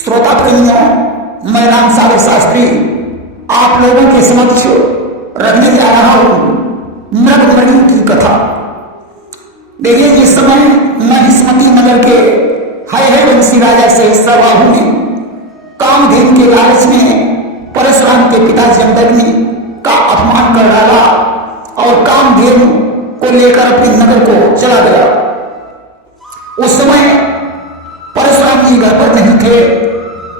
श्रोता प्रेमियों, मैं राम सागर शास्त्री आप लोगों के समक्ष रखने जा रहा हूं मृगमणि की कथा। देखिए, जिस समय महिष्मती नगर के है वंशी राजा सहस्त्रबाहु ने कामधेनु के लालच में परशुराम के पिता जमदग्नि का अपमान कर डाला और कामधेनु को लेकर अपने नगर को चला गया। उस समय परशुराम जी घर पर नहीं थे।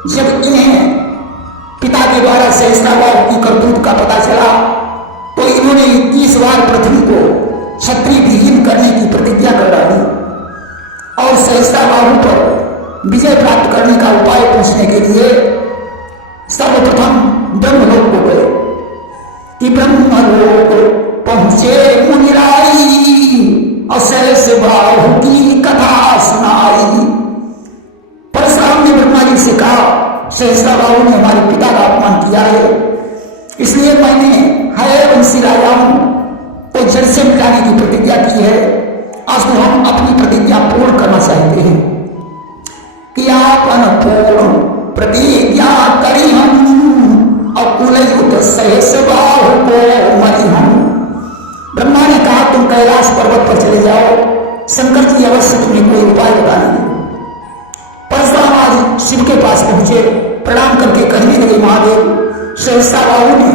जब इन्हें पिता के द्वारा सहस्त्रबाहु की करतूत का पता चला तो इन्होंने 21 बार पृथ्वी को क्षत्रिय विहीन करने की प्रतिज्ञा कर डाली और सहस्त्रबाहु पर विजय प्राप्त करने का उपाय पूछने के लिए सर्वप्रथम ब्रह्मलोक को गए। कि ब्रह्मलोक पहुंचे मुनिराई और सहस्त्रबाहु की कथा सुनाई। परशुराम ने ब्रह्मा जी से कहा, सहस्त्रबाहु ने हमारे पिता का अपमान किया है, इसलिए मैंने हयवंशी राजाओं को जड़ से मिटाने की प्रतिज्ञा की है। आज तो हम अपनी प्रतिज्ञा पूर्ण करना चाहते हैं कि आपन पूर्ण प्रतिज्ञा करी हम और कुलयुत सहस्त्रबाहु को मरी हम। ब्रह्मा ने कहा, तुम कैलाश पर्वत पर चले जाओ, शंकर जी अवश्य तुम्हें कोई उपाय बताएंगे। परशुराम आज शिव के पास पहुंचे, प्रणाम करके कहने लगे, महादेव, सहस्त्रबाहु ने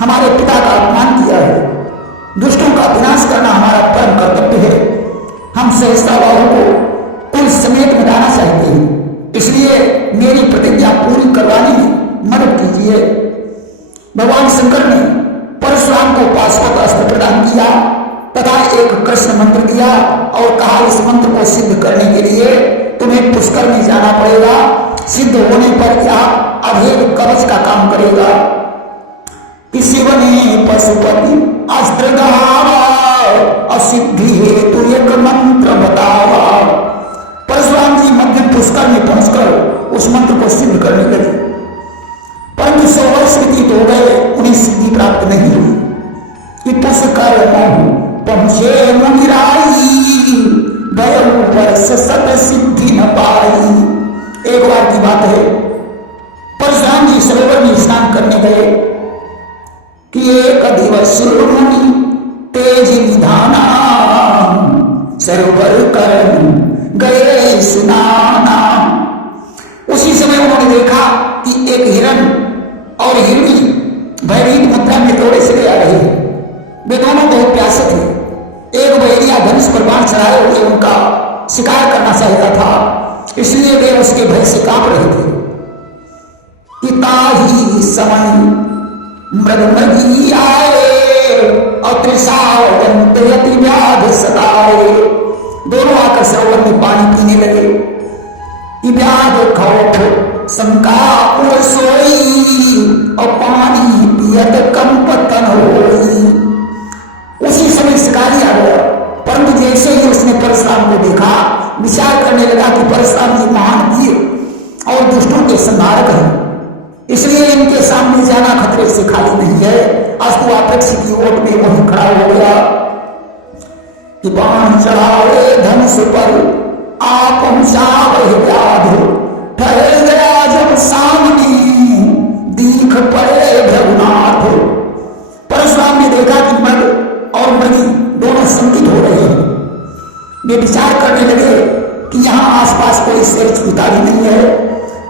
हमारे पिता का अपमान किया है, दुष्टों का विनाश करना हमारा परम कर्तव्य है। हम सहस्त्रबाहु को कुल समेत मिटाना चाहते हैं, इसलिए मेरी प्रतिज्ञा पूरी करवाने में मदद कीजिए। भगवान शंकर ने परशुराम को पाशुपत अस्त्र प्रदान किया तथा एक कृष्ण मंत्र दिया और कहा, इस मंत्र को सिद्ध करने के लिए तुम्हें पुष्कर में जाना पड़ेगा। सिद्ध होने पर यह अभेद कवच का काम करेगा। शिव ने पशुपति अस्त्र गावा और सिद्धि हेतु एक मंत्र बतावा। परशुराम जी मध्य पुष्कर में पहुंचकर उस मंत्र को सिद्ध करने लगे, परंतु 100 वर्ष व्यतीत हो गए, उन्हें सिद्धि प्राप्त नहीं हुई। कि पुष्कर पहुंचे मुनिराई सत सिद्धि न पाई। एक बार की बात है, परशुराम जी सरोवर में स्नान करने गए कि एक दिवस मुनि तेज निधाना सरोवर कर गए स्नाना। उसी समय उन्होंने देखा कि एक हिरण और हिरणी भयभीत मुद्रा में दौड़े चले आ रहे हैं। वे दोनों बहुत प्यासे थे। एक बैरिया धनुष पर बाण चढ़ाए हुए उनका शिकार करना चाहता था, इसलिए वे उसके भय से कांप रहे थे। ही समय मृगमृगी आए और त्रिशावंत यति व्याध सताए। दोनों आकर सरोवर में पानी पीने लगे। व्याध खौफ शंका उड़ सोई और पानी पियत कंपतन होई। उसी समय शिकारी आ गया, परंतु जैसे ही उसने परशुराम को देखा, विचार करने लगा कि परशुराम जी महान वीर और दुष्टों के संहारक हैं, इसलिए इनके सामने जाना खतरे से खाली नहीं है। अस्तु अपेक्ष की ओट में वहीं खड़ा हो गया कि बाण चढ़ावे धनुष पर आप पहुंचावे व्याध। ठहर गया जब सामने दीख पड़े भ्रघुनाथ। परशुराम ने देखा कि मृग और मृगी दोनों संकित हो रहे हैं। वे विचार करने लगे कि यहाँ आसपास कोई शेर चूता भी नहीं है,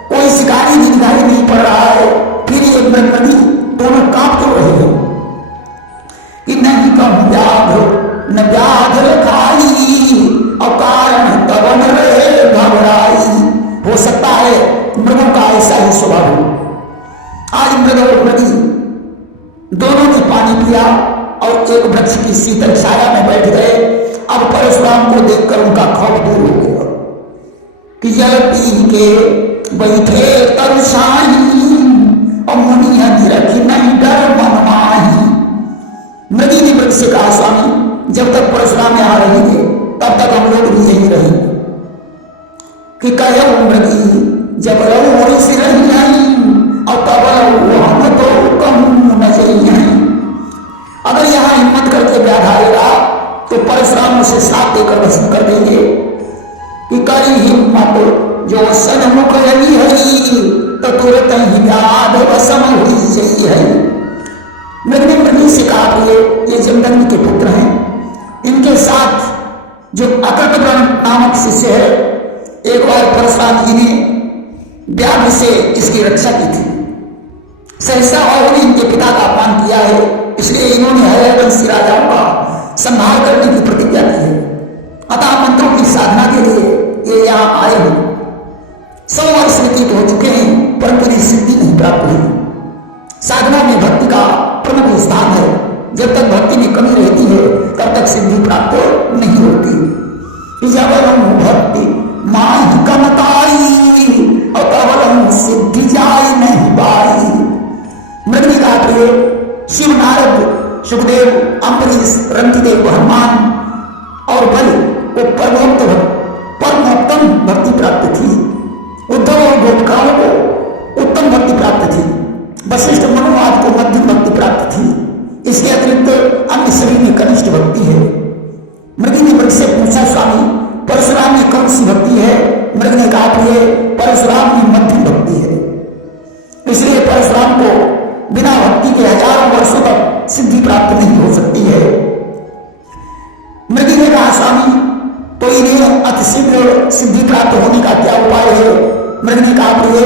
कोई शिकारी भी दिखाई नहीं पड़ रहा है, फिर ये मृगी दोनों कांप क्यों रहे हैं। कि नहीं कहूं व्याध न व्याध खाई और कारण तवन रहे घबराई। हो सकता है मृगों का ऐसा ही स्वभाव हो। आज मृग और मृगी दोनों ने पानी पिया और एक वृक्ष की शीतल छाया में बैठ गए। अब परशुराम को देखकर उनका खौफ दूर हो गया कि जल पी के बैठे तरुषाही और मुनि रखी नहीं डर मन माही। मृगी ने वृक्ष से कहा, स्वामी, जब तक परशुराम यहाँ रहेंगे तब तक हम लोग भी यही रहेंगे। कि कहे मृगी जब रहो से रही और तब हम तो कहूं न जई। अगर यहाँ हिम्मत करके व्याध आएगा तो परशुराम उसे साथ देकर भस्म कर देंगे। कि करी हिम्मत जो सन्मुख रही है गई तो तुरंत ही व्याध वसम हुई यही है। मृग ने मृगी से कहा ये जमदग्नि के पुत्र हैं, इनके साथ जो अकृतव्रम नामक शिष्य है, एक बार परशुराम जी ने व्याध से इसकी रक्षा की थी। सहसा और इनके पिता का अपमान किया है, इसलिए इन्होंने हरिवंशी राजाओं का संहार करने की प्रतिज्ञा की है। अतः मंत्रों की साधना के लिए ये यहाँ आए हैं। 100 वर्ष व्यतीत हो चुके हैं, परंतु इन्हें सिद्धि नहीं प्राप्त हुई। साधना में भक्ति का प्रमुख स्थान है। जब तक भक्ति में कमी रहती है तब तक सिद्धि प्राप्त नहीं होती। भक्ति माही कमताई और कवलम सिद्धि जाय नहीं बाई। मृग ने कहा प्रिय, शिव, नारद, सुखदेव, अम्बरीश, रंतिदेव, हनुमान और बलि को परमोत्तम भक्ति प्राप्त थी। उद्धव और गोपिकाओं को उत्तम भक्ति प्राप्त थी। वशिष्ठ, मनुवाद को मध्यम भक्ति प्राप्त थी। इसके अतिरिक्त अन्य सभी में कनिष्ठ भक्ति है। मृग ने मृग से पूछा, स्वामी परशुराम में कौन सी भक्ति है? मृग ने कहा प्रिय, परशुराम में मध्यम भक्ति है। इसलिए परशुराम को बिना भक्ति के हजारों वर्षों तक सिद्धि प्राप्त नहीं हो सकती है। मृग ने कहा, स्वामी तो इन्हें अतिशीघ्र सिद्धि प्राप्त होने का क्या उपाय है? मृग ने कहा प्रिय,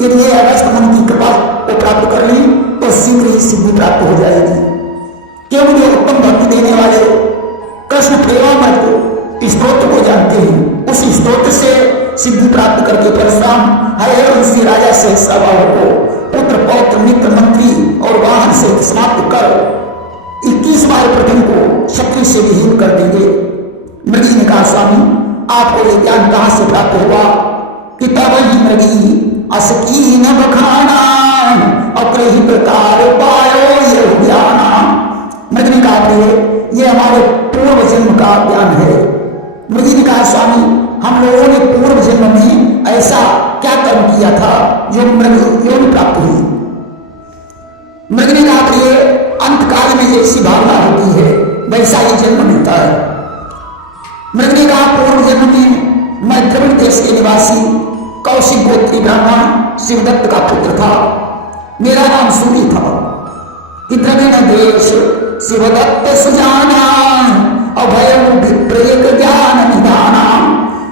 यदि अगस्त मन की कृपा को प्राप्त कर ली तो शीघ्र ही सिद्धि प्राप्त हो जाएगी। केवल ये उत्तम भक्ति देने वाले कृष्ण प्रेमामृत स्तोत्र को जानते हैं। उस स्तोत्र से सिद्धि प्राप्त करके परशुराम हरिवंशी राजा से सभाओं को पुत्र, पौत्र, मित्र, मंत्री और वाहन से समाप्त कर 21 बार पृथ्वी को शक्ति से विहीन कर देंगे। मृगी ने कहा, स्वामी आपको ये ज्ञान कहां से प्राप्त हुआ? कि तब ही मृगी असकीन बखाना अप्रही प्रकार पायो ये ज्ञाना। मृग ने कहा प्रिय, ये हमारे पूर्व जन्म का ज्ञान है। मृगी ने कहा, स्वामी हम लोगों ने पूर्व जन्म में ऐसा क्या कर्म किया था जो मृग योनि प्राप्त हुई? मृग ने कहा प्रिय, अंत काल में जैसी भावना होती है वैसा ही जन्म मिलता है। मृग ने कहा, पूर्व जन्म में मैं द्रविड़ देश के निवासी कौशिक गोत्री ब्राह्मण शिवदत्त का पुत्र था। मेरा नाम सूर्य था। कि द्रविड़ देश शिवदत्त सुजाना अभयम विप्रेक ज्ञान निधाना।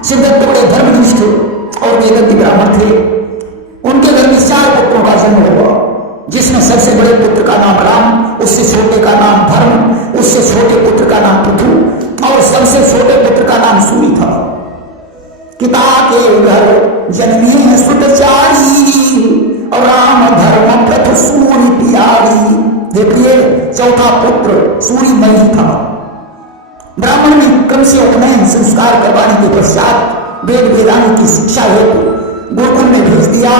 शिवदत्त बड़े धर्मनिष्ठ और वेदज्ञ ब्राह्मण थे। उनके घर में 4 पुत्रों का जन्म हुआ, जिसमें सबसे बड़े पुत्र का नाम राम, उससे छोटे का नाम धर्म, उससे छोटे पुत्र का नाम पृथु और सबसे छोटे पुत्र का नाम सूर्य था। पिता के घर जन्मी है सुतचारी और राम धर्म पृथु सूर्य प्यारी। देखिए, चौथा पुत्र सूर्य मई था। ब्राह्मण ने क्रम से उपनयन संस्कार करवाने के पश्चात वेद वेदांत की शिक्षा हेतु गुरुकुल में भेज दिया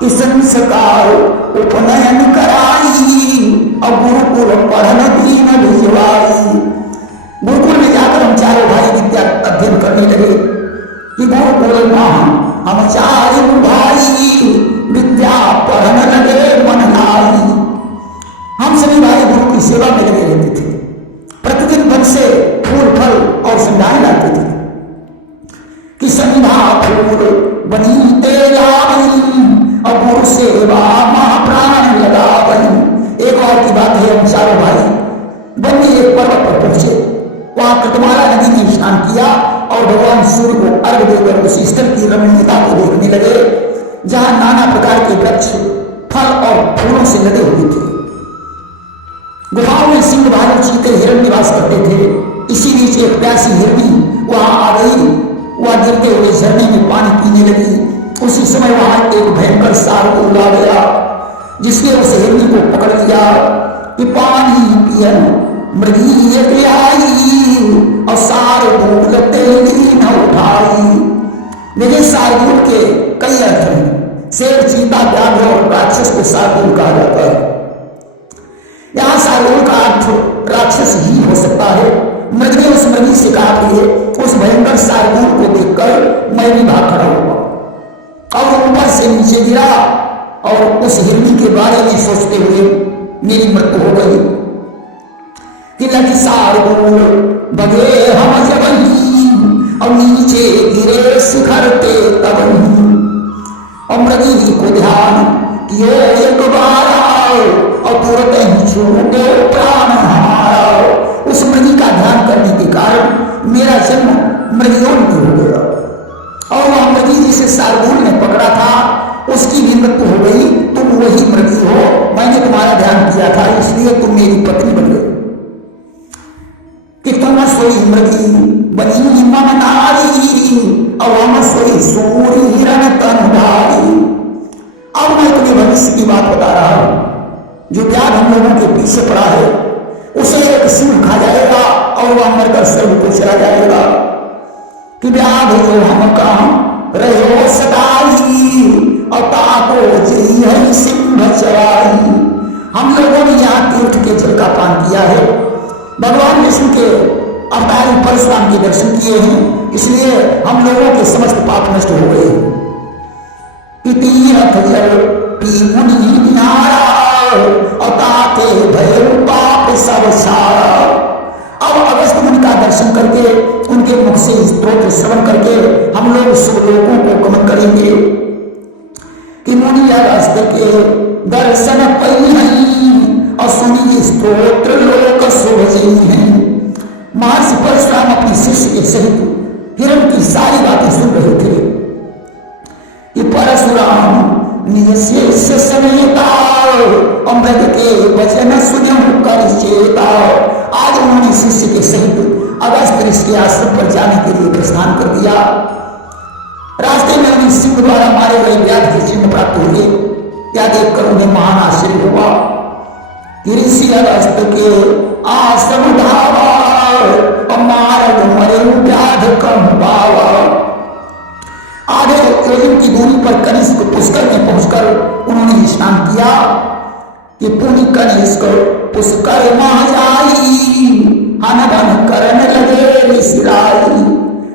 कि संस्कार उपनयन कराई और गुरुकुल पढ़न दीन भिजवाई। गुरुकुल में जाकर हम चारों भाई विद्या अध्ययन करने लगे कि गुरुकुल हम 4 भाई विद्या पढ़न लगे मन लाई। हम सभी भाई गुरु की सेवा में लगे रहते थे। प्रतिदिन वन से फूल, फल और संधान लाते थे कि संधा फूल बनी तेरा और गुरु सेवा महाप्राण लगा बनी। एक और की बात है, हम चारों भाई वन में एक पर्वत पर पहुंचे। वहां कृतमाला नदी में स्नान किया और भगवान सूर्य को अर्घ देकर उस स्थल की रमणीयता को देखने लगे, जहां नाना प्रकार के वृक्ष, फल और फूलों से लदे हुए थे। गुफाओं में सिंह, भालू, चीते, हिरण निवास करते थे। इसी बीच एक प्यासी हिरणी वहां आ गई। वह गिरते हुए झरने में पानी पीने लगी। उसी समय वहां एक भयंकर सारंग आ गया, जिसने उस हिरणी को पकड़ लिया कि पानी पियन मृगी आई और सारंग तेली न उठाई। देखिए, सारंग के कई अर्थ हैं। शेर, चीता, व्याघ्र और राक्षस को सारंग कहा जाता है। यहां सारंग का अर्थ राक्षस ही हो सकता है। मृग ने उस मृगी से कहा कि उस भयंकर सारंग को देखकर मैं भी भाग खड़ा हुआ और ऊपर से नीचे गिरा और उस हिरणी के बारे में सोचते हुए मेरी मृत्यु हो गई। कि लगी सारंग बगे हम जबनी और नीचे गिरे शिखर ते तबनी। और मृगी जी को ध्यान कियो एक बार और तुरंत ही छूटे प्राण हमारा। उस मृगी का ध्यान करने के कारण मेरा जन्म मृगियों में हो गया और वह मृगी जिसे शार्दूल ने पकड़ा था उसकी भी मृत्यु हो गई। तुम वही मृगी हो, मैंने तुम्हारा ध्यान किया था इसलिए तुम मेरी पत्नी बन गई। कि तुम सोई मृगी बनी मम नारी और हम सोई सूर्य हिरण तनधारी। अब मैं तुम्हें भविष्य की बात बता रहा हूं। जो व्याध हम लोगों के पीछे पड़ा है उसे एक सिंह खा जाएगा और वह मरकर स्वर्ग को चला जाएगा। कि व्याध जो हम काम रहो सदाई और ताको जई है सिंह चराई। हम लोगों ने यहाँ तीर्थ के जल का पान किया है, भगवान विष्णु के अवतारी परशुराम के दर्शन किए हैं, इसलिए हम लोगों के समस्त पाप नष्ट हो गए। तीर्थ जल पी मुनि निहारा और ताते भय पाप सब सारा। अब अगस्त मुनि का दर्शन करके उनके मुख से स्तोत्र श्रवण करके हम लोग शुभ लोगों को गमन करेंगे। कि मुनि अगस्त के दर्शन पई और सुनी स्तोत्र लोक शुभ जी हैं। महर्षि परशुराम अपने शिष्य के सहित हिरण की सारी बातें सुन रहे थे। कि परशुराम निज शिष्य समेता अमृत के वचन सुनो कर चेता। आज उन्होंने शिष्य के सहित अगस्त ऋषि के आश्रम पर जाने के लिए प्रस्थान कर दिया। रास्ते में उन्हें सिंह द्वारा मारे गए व्याध के चिन्ह प्राप्त हुए। क्या देखकर उन्हें महान आश्चर्य हुआ। ऋषि अगस्त के आश्रम धावा और मार्ग मरे व्याध कम पावा। आधे योजन की दूरी पर कनिष्क पुष्कर में पहुंचकर उन्होंने स्नान किया। कि पुनि कनिष्क पुष्कर मह जाई हन बन करने लगे ऋषिराई।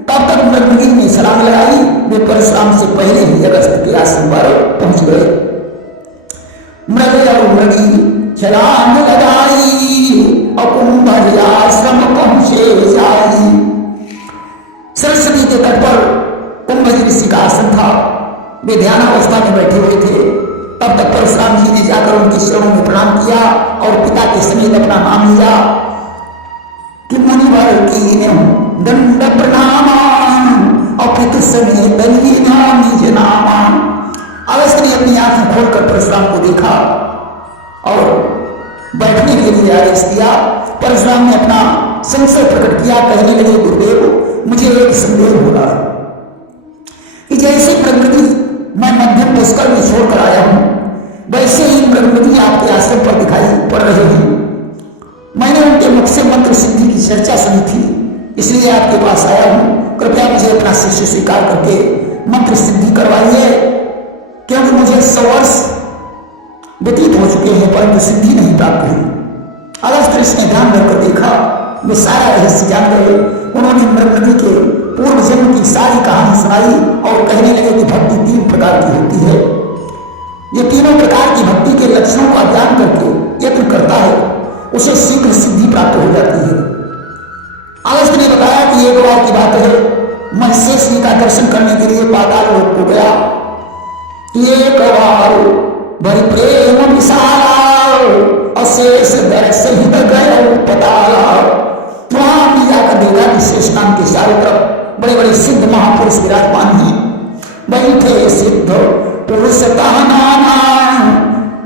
तब तक मृगी ने छलांग लगाई। वे परशुराम से पहले ही अगस्त के आश्रम पर पहुंच गए। मृग और मृगी छलांग लगाई और कुंभ आश्रम पहुंचे जाई। सरस्वती के तट पर कुंभ ऋषि का आश्रम था। वे ध्यान अवस्था में बैठे हुए थे। तब तक परशुराम जी ने जाकर उनके चरणों में प्रणाम किया और पिता के समेत अपना नाम लिया। कि मुनिवर की दंड प्रणाम और पितु समेत निज नामा। अगस्त ने अपनी आंखें खोलकर परशुराम को देखा और बैठने के लिए आदेश दिया। परशुराम ने अपना संशय प्रकट किया। कहने लगे गुरुदेव मुझे एक संदेह हो रहा है कि जैसे प्रकृति मैं मध्यम पुष्कर में छोड़कर आया हूं वैसे ही प्रकृति आपके आश्रम पर दिखाई पड़ रहे हैं। मैंने उनके मुख से मंत्र सिद्धि की चर्चा सुनी थी इसलिए आपके पास आया हूं। कृपया मुझे अपना शिष्य स्वीकार करके मंत्र सिद्धि करवाइए क्योंकि मुझे 100 वर्ष व्यतीत हो चुके हैं परंतु सिद्धि नहीं प्राप्त हुई। अगस्त ऋषि ने ध्यान रखकर देखा। वे सारा रहस्य जान गए। उन्होंने मृगी के पूर्व जन्म की सारी कहानी सुनाई और कहने लगे कि भक्ति 3 प्रकार की होती है। ये तीनों प्रकार की भक्ति के लक्षणों का ज्ञान करके यत्न करता है उसे शीघ्र सिद्धि प्राप्त हो जाती है। अगस्त ने बताया कि एक बार की बात है मैं शेष जी का दर्शन करने के लिए पाताल लोक को गया। एक बार बड़ी प्रेम विशाल और शेष दर्शन गए पताला। वहां भी जाकर देखा कि शेष नाम के चारों तरफ बड़े बड़े सिद्ध महापुरुष विराजमान हैं। बैठे सिद्ध पुरुष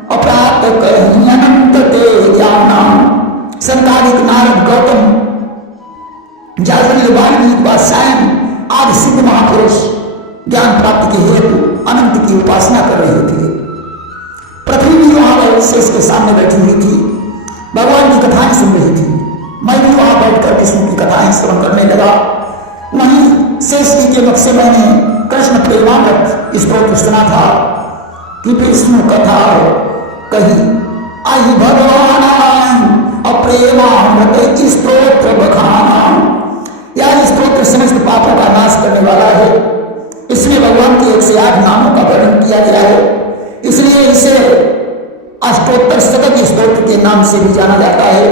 अप्राप्त कहीं अनंत ते जाना। संतानिक नारद गौतम जाजल्य वाल्मीकि वात्स्यायन आदि सिद्ध महापुरुष ज्ञान प्राप्ति के हेतु अनंत की उपासना कर रहे थे। पृथ्वी भी वहां शेष के सामने बैठी हुई थी, भगवान की कथाएं सुन रही थी। मैं भी वहां बैठकर विष्णु की कथाएं श्रवण करने लगा। वहीं शेष जी के मुख से मैंने कृष्ण प्रेमामृत स्तोत्र सुना था कि विष्णु कथा कही आई भगवान अप्रेमामृत स्तोत्र बखाना। यह स्तोत्र समस्त पापों का नाश करने वाला है। इसमें भगवान के 108 नामों का वर्णन किया गया है, इसलिए इसे अष्टोत्तर शतक स्तोत्र के नाम से भी जाना जाता है।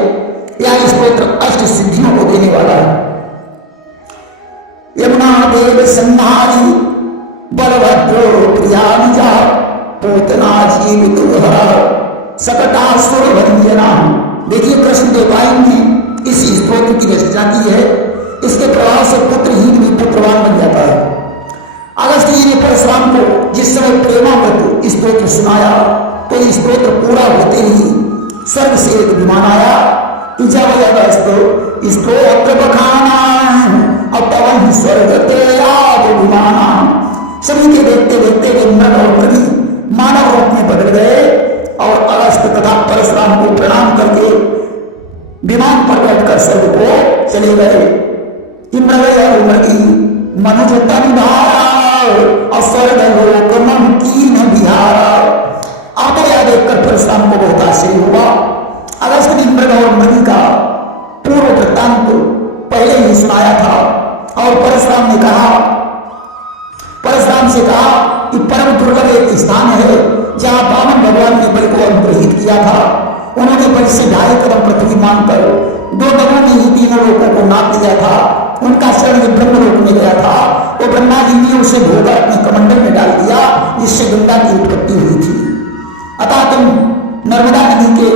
यह स्तोत्र अष्ट सिद्धियों को देने वाला है। यमुना देव संहारी बलभद्रो प्रियानुजा पूतना जीवित सकटासुर भंजना। देखिए कृष्णदेव ने इस स्तोत्र की रचना की है। इसके प्रभाव से पुत्रहीन भी पुत्रवान बन जाता है। अगस्त्य जी ने परशुराम को जिस समय प्रेमामृत स्तोत्र सुनाया तो ये स्तोत्र पूरा होते ही स्वर्ग से एक विमान आया कि जब स्तोत्र बखाना और पवन स्वर्ग ते आज विमाना। सभी के देखते देखते इंद्र और मृगी मानव रूप में बदल गए और अगस्त्य तथा परशुराम को प्रणाम करके विमान पर बैठकर स्वर्ग को चले गए। इंद्र और मृगी मनुज तन धारा और स्वर्ग लोक मन कीन विहारा। आते यह देखकर परशुराम को बहुत आश्चर्य हुआ। अगस्त्य ने इंद्र और मृगी का पूर्व वृत्तांत पहले ही सुनाया था और परशुराम से कहा कि परम दुर्लभ एक स्थान है जहां वामन भगवान ने बलि को अनुग्रहित किया था। उन्होंने बलि से 2.5 कदम पृथ्वी मानकर 2 कदमों में ही तीनों लोगों को नाप दिया था। उनका शरण ब्रह्मलोक में गया था। वो ब्रह्मा जी ने उसे धोकर अपने कमंडल में डाल दिया जिससे गंगा की उत्पत्ति हुई थी। अतः तुम नर्मदा नदी के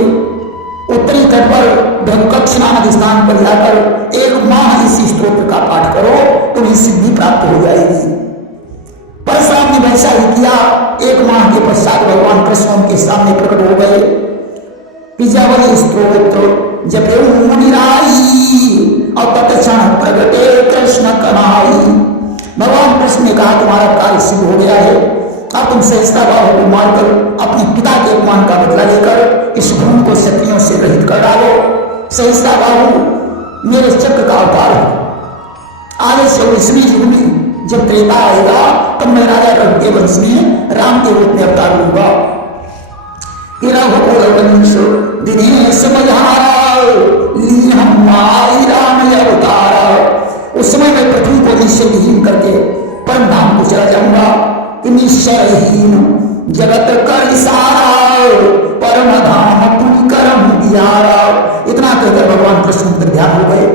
उत्तरी तट पर भगकक्ष नामक स्थान पर जाकर 1 माह इस स्तोत्र का पाठ करो, तुम्हें सिद्धि प्राप्त हो जाएगी। परशुराम ने वैसा ही किया। 1 माह के पश्चात भगवान कृष्ण उनके सामने प्रकट हो गए। स्तोत्र जपे मुनिराई और तत्क्षण प्रगटे कृष्ण कनाई। भगवान कृष्ण ने कहा तुम्हारा कार्य सिद्ध हो गया है। अब तुम सहस्त्राबाहु को मारकर अपने पिता के अपमान का बदला लेकर इस भूमि को शक्तियों से रहित कर डालो। सहस्त्राबाहु मेरे चक्र का अवतार है। आगे से इसमें युग में जब त्रेता आएगा तब मैं राजा रघु के वंश में राम के रूप में अवतार लूंगा। दिनेश बजारा ली हम माई राम अवतारा। उस समय मैं पृथ्वी को निश्चयहीन करके परम धाम को चला जाऊंगा कि निश्चयहीन जगत कर सारा परम धाम तुम करम दियारा। इतना कहकर भगवान कृष्ण ध्यान हो गए।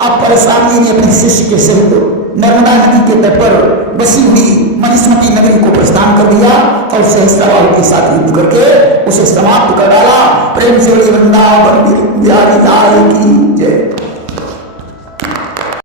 अब परशुराम जी ने अपने शिष्य के सहित नर्मदा नदी के तट पर बसी हुई मनुस्मृति नगरी को प्रस्थान कर दिया और सहस्त्राबाहु के साथ युद्ध करके उसे समाप्त कर डाला। प्रेम से वृंदावन बिहारी लाल की जय।